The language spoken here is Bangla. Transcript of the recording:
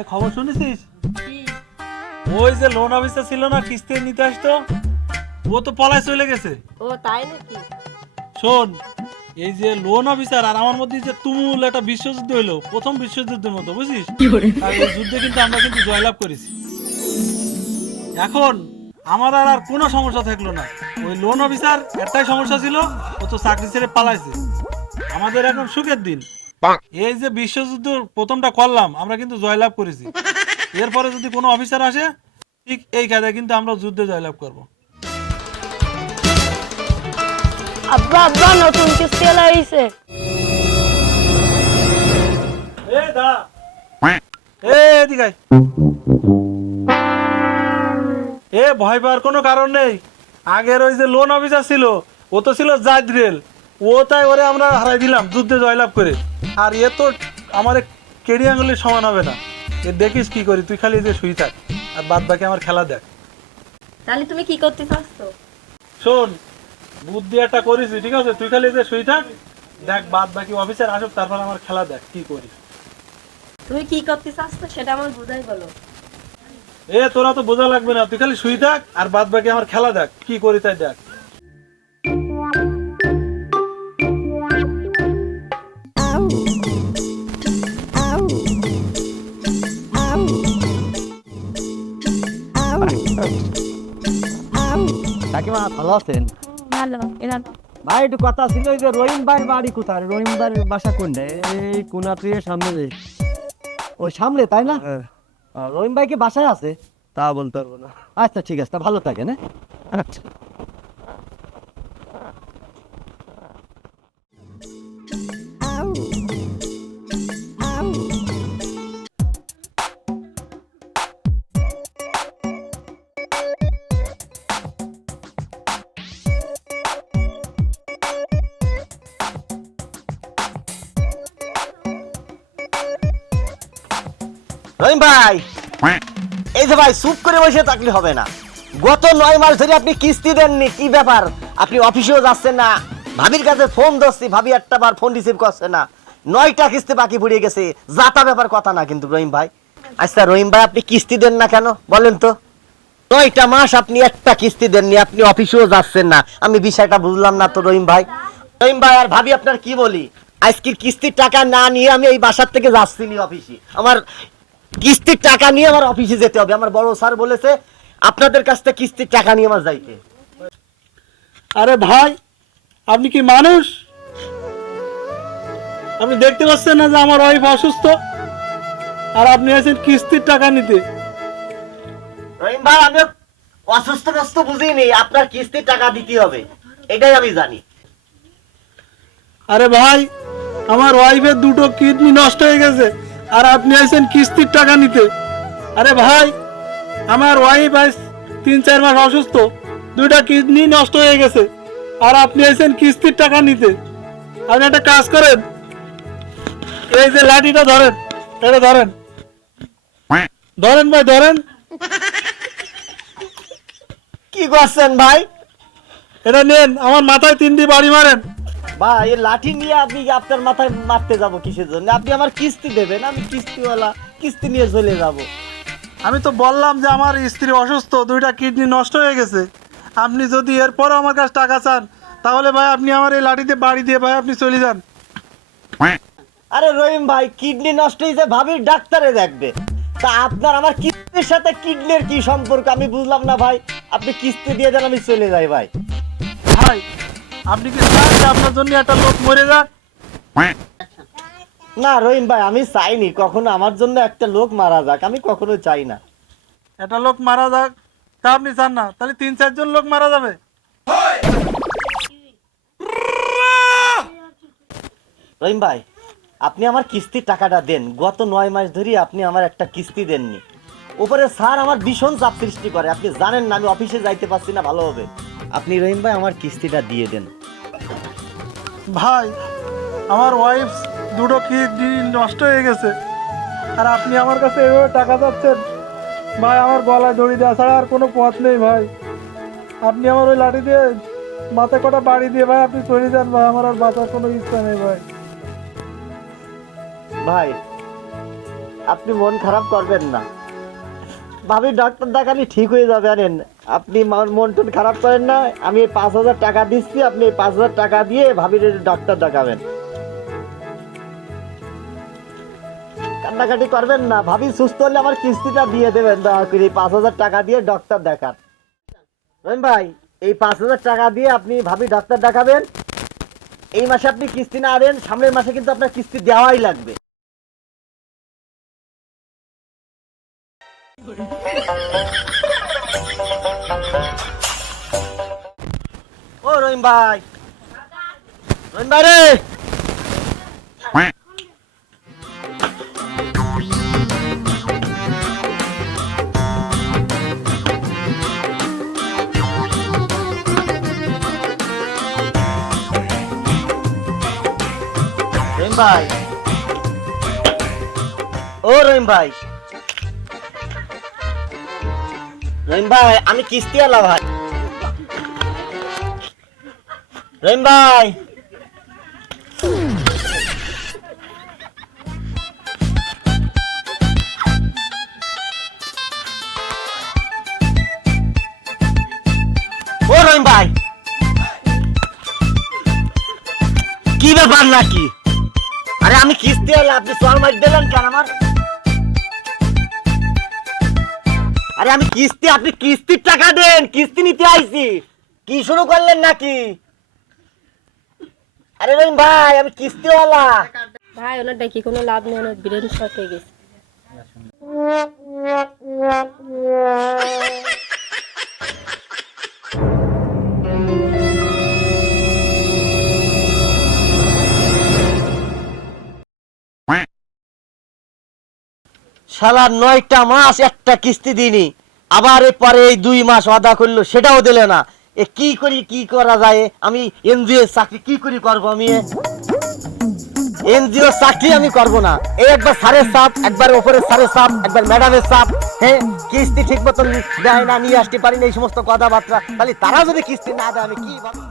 এ খবর শুনেছিস? ওই যে লোন অফিসার ছিল না, কিস্তি নিতে আসতো, ও তো পলায় চলে গেছে। ও তাই নাকি? শোন, এই যে লোন অফিসার আর আমার মধ্যে যে তুমুল একটা বিশ্বযুদ্ধ হইলো, প্রথম বিশ্বযুদ্ধের মতো, বুঝিস? আর এই যুদ্ধে কিন্তু আমরা কিন্তু জয়লাভ করেছি। এখন আমার আর কোনো সমস্যা থাকলো না। ওই লোন অফিসার একটাই সমস্যা ছিল, ও তো চাকরি ছেড়ে পালাইছে। আমাদের এখন সুখের দিন। এই যে বিশ্বযুদ্ধ প্রথমটা করলাম, আমরা কিন্তু জয়লাভ করেছি। এরপরে যদি কোনো অফিসার আসে, ঠিক এই কায়দায় কিন্তু আমরা যুদ্ধে জয়লাভ করব। আব্বা আব্বা নতুন কিস্তি লাইছে। এ দা, এ এদিকে আয়। এ ভয় পাওয়ার কোনো কারণ নেই। আগের ওই যে লোন অফিসার ছিল, ও তো ছিল জাজরেল, ও তাই ওরে আমরা হারাই দিলাম যুদ্ধে জয়লাভ করে। আর এ তো আমার কেডি আঙুলের সমান হবে না। এ দেখিস কি করি, তুই খালি যে শুই থাক আর বাদ বাকি আমার খেলা দেখ। তাহলে তুমি কি করতে চাচ্ছ? শোন, বুদ্ধি একটা করেছি, ঠিক আছে? তুই খালি যে শুই থাক, দেখ বাদ বাকি অফিসার আসুক, তারপর আমার খেলা দেখ কি করি। তুমি কি করতে চাচ্ছ সেটা আমার বুঝাই বলো। এ তোরা তো বোঝা লাগবে না, তুই খালি শুই থাক আর বাদ বাকি আমার খেলা দেখ কি করি, তাই দেখ। কাকিমা ভালো আছেন? ভালো। এরা ভাই একটু কথা ছিল, ওই যে রহিম ভাইয়ের বাড়ি কোথায়? রহিম ভাইয়ের বাসা কোনটা? এই কোনাটির সামনে যে। ওই সামনে, তাই না? হ্যাঁ, রহিম ভাই কি বাসায় আছে? তা বলতে পারবো না। আচ্ছা ঠিক আছে, তা ভালো থাকেন। আচ্ছা। রহিম ভাই, এই যে ভাই চুপ করে বসে থাকলে হবে না। গত 9 মাস ধরে আপনি কিস্তি দেননি, কি ব্যাপার? আপনি অফিসেও যাচ্ছেন না, ভাবির কাছে ফোন ধরছি, ভাবি একটা বার ফোন রিসিভ করছে না। 9টা কিস্তি বাকি পড়ে গেছে, যাতা ব্যাপার কথা না কিন্তু রহিম ভাই। আচ্ছা রহিম ভাই, আপনি কিস্তি দেন না কেন বলেন তো? 9টা মাস আপনি একটা কিস্তি দেননি, আপনি অফিসেও যাচ্ছেন না, আমি বিষয়টা বুঝলাম না তো রহিম ভাই। রহিম ভাই আর ভাবি আপনার কি বলি, আজকের কিস্তির টাকা না নিয়ে আমি এই বাসার থেকে যাচ্ছি অফিসে। আমার কিস্তির টাকা নিয়ে আমার অফিসে যেতে হবে। আমার বড় স্যার বলেছে আপনাদের কাছ থেকে কিস্তির টাকা নিয়ে আমার যাইতে। আরে ভাই, আপনি কি মানুষ? আপনি দেখতে পাচ্ছেন না যে আমার ওয়াইফ অসুস্থ, আর আপনি আছেন কিস্তির টাকা নিতে? রহিম ভাই, আমি অসুস্থ বস্তু বুঝিনি, আপনার কিস্তির টাকা দিতে হবে এটাই আমি জানি। আরে ভাই, আমার ওয়াইফের 2টো কিডনি নষ্ট হয়ে গেছে, আর আপনি আছেন কিস্তির টাকা নিতে? আরে ভাই, আমার ওয়াইফ আজ 3-4 মাস অসুস্থ, 2টা কিডনি নষ্ট হয়ে গেছে, আর আপনি আছেন কিস্তির টাকা নিতে। আপনি একটা কাজ করেন, এই যে লাঠিটা ধরেন, এটা ধরেন, ধরেন ভাই ধরেন। কি করছেন ভাই? এটা নেন, আমার মাথায় 3 দিয়ে বাড়ি মারেন। ভাই এই লাঠি নিয়ে আপনি আপনার মাথায় মারতে যাব কিসের জন্য? আপনি আমার কিস্তি দেবেন, আমি কিস্তিওয়ালা, কিস্তি নিয়ে চলে যাব। আমি তো বললাম যে আমার স্ত্রী অসুস্থ, 2টা কিডনি নষ্ট হয়ে গেছে। আপনি যদি এরপরও আমার কাছে টাকা চান, তাহলে ভাই আপনি আমার এই লাঠিতে বাড়ি দিয়ে ভাই আপনি চলে যান। আরে রহিম ভাই, কিডনি নষ্ট হয়েছে, ভাবির ডাক্তারে দেখবে, তা আপনার আমার কিস্তির সাথে কিডনির কি সম্পর্ক আমি বুঝলাম না ভাই। আপনি কিস্তি দিয়ে দেন, আমি চলে যাই ভাই। ভাই, আপনি কি চান যে আপনার জন্য একটা লোক মরে যাক? না রহিম ভাই, আমি চাইনি কখনো আমার জন্য একটা লোক মারা যাক, আমি কখনো চাই না। একটা লোক মারা যাক তা আপনি চান না, তাহলে 3-4 জন লোক মারা যাবে। রহিম ভাই, আপনি আমার কিস্তির টাকাটা দেন। গত 9 মাস ধরে আপনি আমার একটা কিস্তি দেননি। উপরে স্যার আমার ভীষণ চাপ সৃষ্টি করে, আপনি জানেন না, আমি অফিসে যাইতে পারছি না ভালো হবে। আপনি রহিম ভাই আমার কিস্তিটা দিয়ে দেন। ভাই, আমার ওয়াইফ 2টো কিডনি নষ্ট হয়ে গেছে, আর আপনি আমার কাছে এভাবে টাকা চাচ্ছেন? ভাই, আমার গলায় দড়ি দেওয়া ছাড়া আর কোনো পথ নেই ভাই। আপনি আমার ওই লাঠি দিয়ে মাথায় কটা বাড়ি দিয়ে ভাই আপনি চলে যান ভাই, আমার আর বাঁচার কোনো ইচ্ছা নেই ভাই। ভাই আপনি মন খারাপ করবেন না, ভাবি ডাক্তার দেখানি ঠিক হয়ে যাবে। আনেন, আপনি মন টন খারাপ করেন না। আমি 5,000 টাকা দিচ্ছি, আপনি 5,000 টাকা দিয়ে ভাবির ডাক্তার দেখাবেন। কান্নাকাটি করবেন না, ভাবি সুস্থ হলে আমার কিস্তিটা দিয়ে দেবেন দয়া করে। 5,000 টাকা দিয়ে ডাক্তার দেখান। রহিম ভাই, এই 5,000 টাকা দিয়ে আপনি ভাবি ডাক্তার দেখাবেন। এই মাসে আপনি কিস্তি না দেন, সামনের মাসে কিন্তু আপনার কিস্তি দেওয়াই লাগবে। ও রহিম ভাই, রহিম ভাই রে, রহিম ভাই, ও রহিম ভাই, রহিম ভাই, আমি কিস্তি আলা ভাই। রহিম ভাই, ও রহিম ভাই, কি ব্যাপার নাকি? আরে আমি কিস্তি আলা, আপনি সোয়াল মার দিলেন কেন আমার? আরে আমি কিস্তি, আপনি কিস্তির টাকা দেন, কিস্তি নিতে আইছি। কি শুরু করলেন নাকি? আরে রহিম ভাই, আমি কিস্তিওয়ালা। ভাই ওনার ডাকি কোনো লাভ নেই, ওনার ব্রেন শর্ট হয়ে গেছে। শালা 9টা মাস একটা কিস্তি দিইনি, আবার পরে এই 2 মাস ওয়াদা করলো, সেটাও দিলে না। এ কি করি, কি করা যায়? আমি এনজিও চাকরি কি করি করবো? আমি এনজিও চাকরি আমি করবো না। এই একবার স্যারের চাপ, একবার ওপরের স্যারের চাপ, একবার ম্যাডামের চাপ। হ্যাঁ, কিস্তি ঠিক মতন দেয় না, নিয়ে আসতে পারি না, এই সমস্ত কথাবার্তা। তাহলে তারা যদি কিস্তি না দেয় আমি কি ভাবি?